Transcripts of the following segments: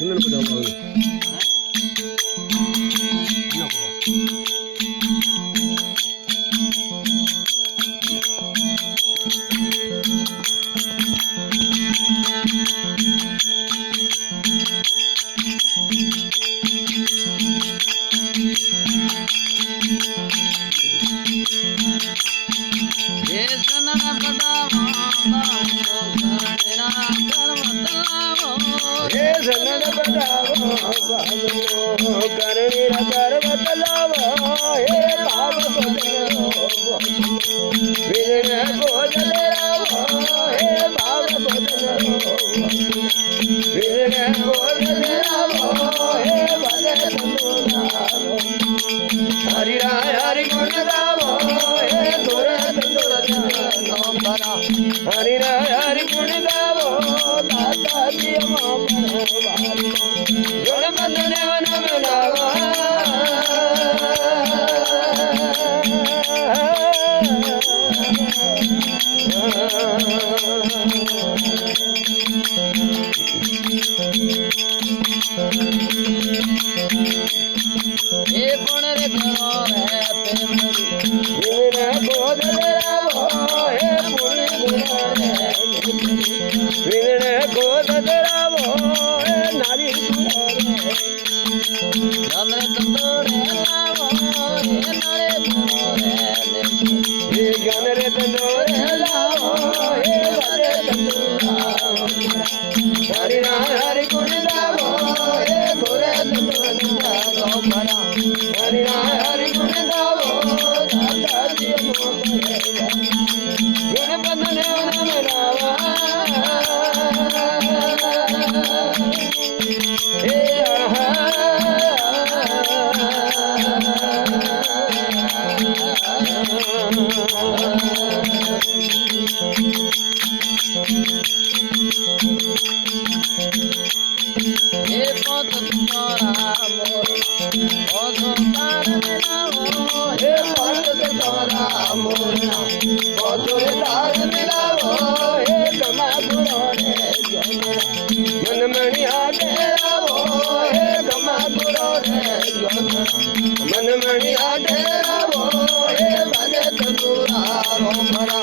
सुनन बताओ बाबू ये सनन पदावा तेरा कर्म तलावो हे सनन बताओ बाबू करणी कर बतलावो हे बाब बतलावो विन बोल रावो हे बाब बतलावो विन बोल रावो हे बतलावो हरि राय हरि गुण गावो हे तोरे तंदुर नंबरा हरि राय हरि गुण गावो दाता जी मोहम्मद गुण बंदने वन बनावा हे पुण रे करो है प्रेमरी मेरा बोध रावो हे पुण्य गुण विन गोद रावो हे नारी चंद्र तंदोरे लावो हे नरे तंदोरे हे ज्ञान रे तंदोरे लावो हे बले तंदोरा हरि नाम हरि गुण गावो हे गोरे तंदोरा भरा हरि नाम हरि गुण गावो दाता जी मोहम्मद गुण बंधने वन बनावा हे आहा हे पत तुम्हारा मोर ओसो तार मिलावो हे पार्थ तोरा मोरना बधुर तार मिलावो हे कमा गुरो रे मन मणि आगे रावो हे कमा गुरो रे मन मणि आगे रावो हे भले तंदुरा रोमरा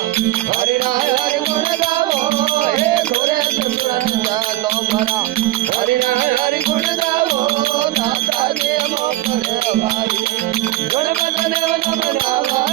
हरि राय हरि गुण गावो हे घोरे तंदुरा नंबरा हरि राय हरि गुण गावो दाता जी मोहम्मद भाई गुण बदने वन बनावा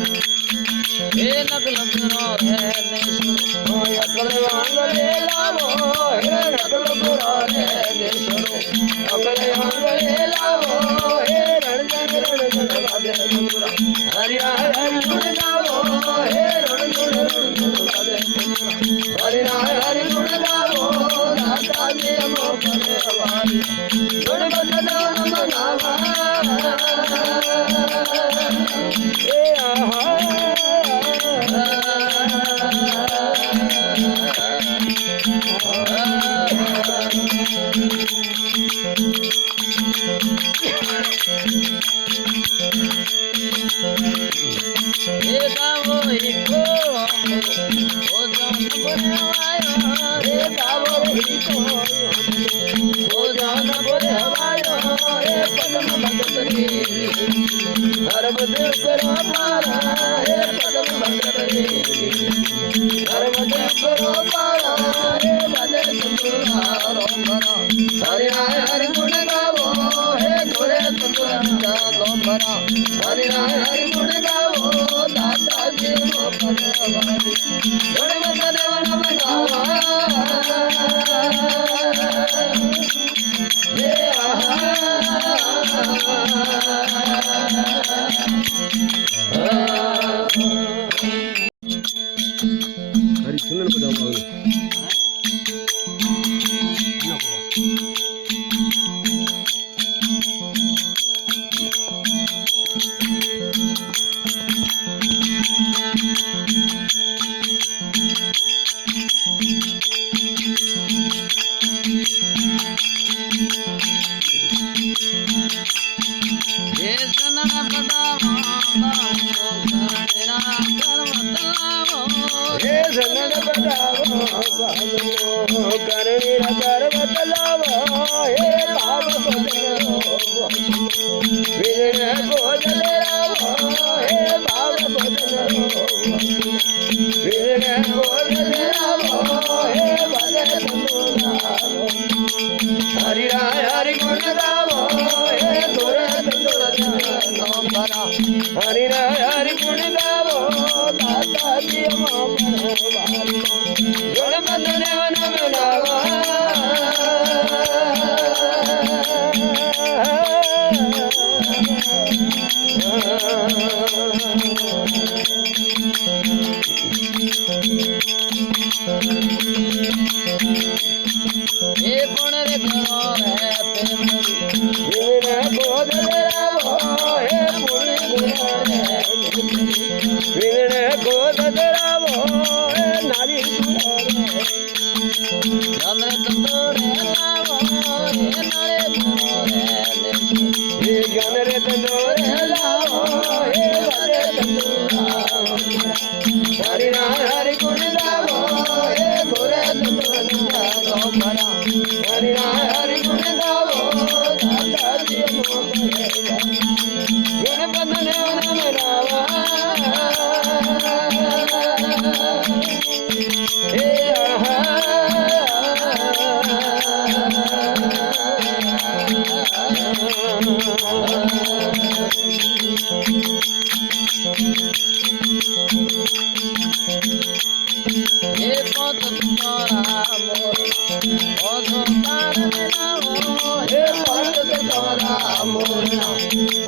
हे नकल करो है नेसरो अकल वांगले लावो हे नकल गुरो रे देशरो अकल वांगले लावो हे रणजन वादे तंदुरा हरि हरि गुण गावो हे रणजन वादे तंदुरा हरि हरि गुण गावो दाता जी मोहम्मद भाई गुण बंदना मनावा हे आहा हे गावो इको ओ जान बोले आयो हे गावो हितो ओ जान बोले आयो हे पद्म भगतरी हर बदेव करो पारा हे पद्म भगतरी हर बदेव करो पारा हे बदे तंदुरा रोमरा हरि राय हरि गुण गावो हे गोरे तंदुरा रोमरा हरि राय हरि गुण गावो दाता जी मोहम्मद भाई गुण बंदने वन बनावा हे आहा हरि सुनन बताओ बाबू સનન બતાવો બાબનો કરણી રગર બતલાવો હે બાબ બતલાવો વિરણે ગોદલે રાવો હે બાબ બતલાવો વિરણે ગોદલે રાવો હે હરિ રાય હરિ ગુણ ગાવો હે ધોરે ધોરે હરિ રાય હરિ ગુણ ગાવો દાતા જીવો ગુણ બંધને વન એ કોણ રે ઘણો હે પ્રેમરી ગોદલે રાવો હે પુરી ગુણ વિરણે ગોદલે રાવો હે નારી ચંદ્ર તંદોરે લાવો રે નળે ગુણો રે હે જ્ઞાન રે તંદોરે લાવો હે વદે તંદોરાવો હરિ નામ હરિ ગુણ ગાવો હે ગોરે તંદોરાવો હરિ નામ હરિ ગુણ ગાવો દાતા જીવો ગુણ બંધને વન મનાવા હે એ પોત તમારા મોર ઓધો તાર મેલાવો હે પાંચ તારા મોરના